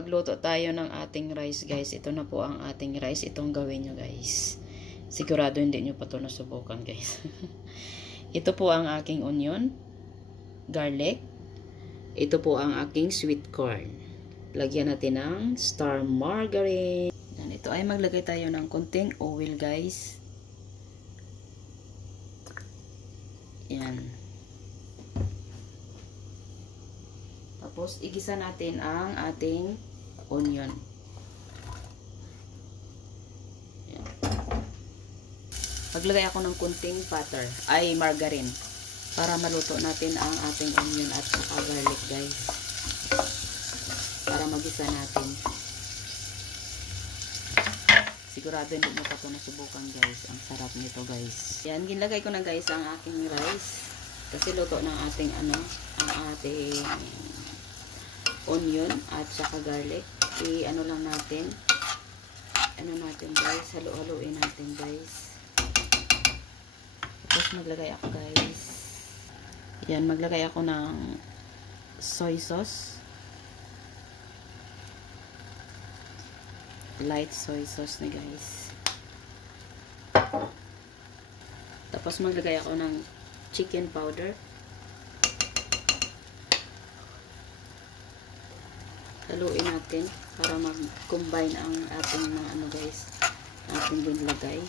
magluto tayo ng ating rice, guys. Ito na po ang ating rice. Itong gawin nyo, guys. Sigurado hindi nyo pa ito nasubukan, guys. Ito po ang aking onion, garlic. Ito po ang aking sweet corn. Lagyan natin ng star margarine. Yan, ito ay maglagay tayo ng konting oil, guys. Yan. Tapos, igisa natin ang ating onion. Yan. Maglagay ako ng kunting butter, ay margarine, para maluto natin ang ating onion at saka garlic, guys. Para magisa natin. Sigurado hindi mo pa ito nasubukan, guys. Ang sarap nito, guys. Yan, ginlagay ko na, guys, ang aking rice. Kasi luto ng ating ang ating onion at saka garlic. I-ano lang natin. Ano natin, guys. Halo-haloin natin, guys. Tapos maglagay ako, guys. Yan, maglagay ako ng soy sauce. Light soy sauce na, guys. Tapos maglagay ako ng chicken powder. Haluin natin para mag-combine ang ating mga ano, guys, ating binlagay.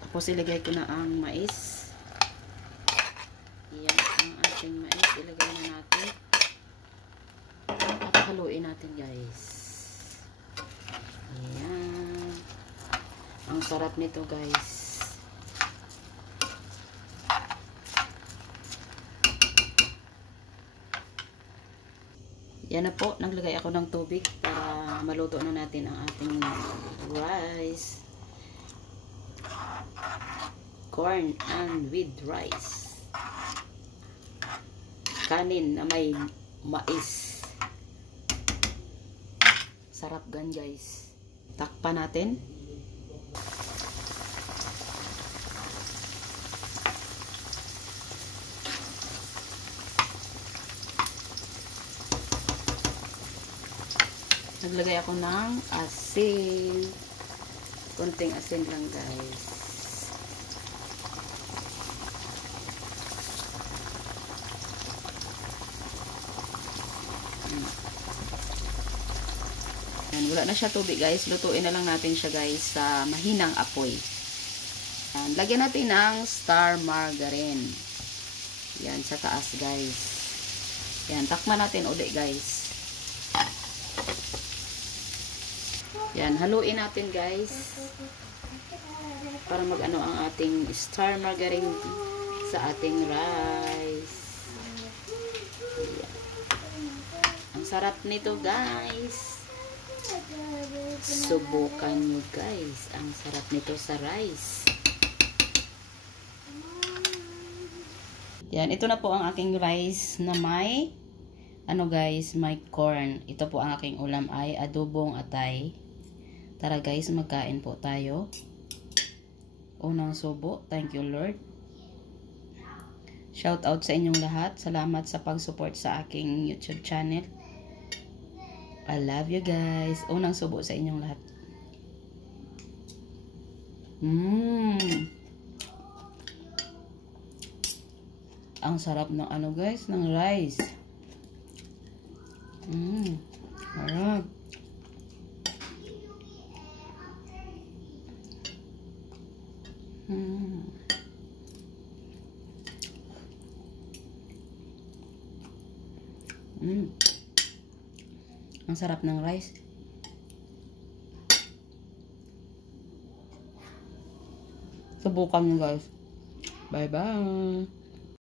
Tapos ilagay ko na ang mais. Yan, ang ating mais. Ilagay na natin. At haluin natin, guys. Yan. Ang sarap nito, guys. Yan na po. Naglagay ako ng tubig para maluto na natin ang ating rice. Corn and with rice. Kanin na may mais. Sarap gan, guys. Takpan natin. Naglagay ako ng asin. Konting asin lang, guys. Yan, wala na siya tubig, guys. Lutuin na lang natin siya, guys, sa mahinang apoy. Yan, lagyan natin ng star margarine. Yan, sa taas, guys. Yan, takman natin ulit, guys. Yan, haluin natin, guys. Para mag-ano ang ating star margarine sa ating rice. Yan. Ang sarap nito, guys. Subukan nyo, guys. Ang sarap nito sa rice. Yan, ito na po ang aking rice na may ano, guys, may corn. Ito po ang aking ulam ay adobong atay. Tara, guys, magkain po tayo. Unang subo. Thank you, Lord. Shout out sa inyong lahat. Salamat sa pag-support sa aking YouTube channel. I love you, guys. Unang subo sa inyong lahat. Ang sarap ng ano, guys, ng rice. Sarap. Ang sarap ng rice. Subukan nyo, guys. Bye-bye.